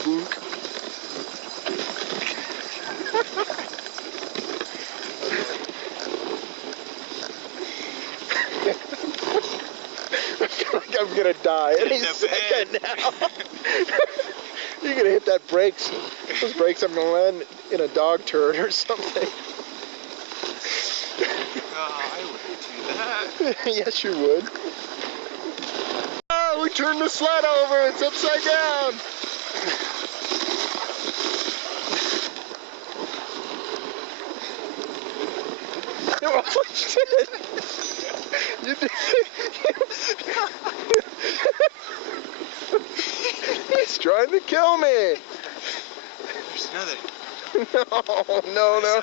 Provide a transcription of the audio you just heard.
Boonk. I feel like I'm gonna die any second now. You're gonna hit that brakes. Those brakes, I'm gonna land in a dog turd or something. I wouldn't do that. Yes, you would. Oh, we turned the sled over. It's upside down. Oh, shit. You did. He's trying to kill me. There's another. No. No.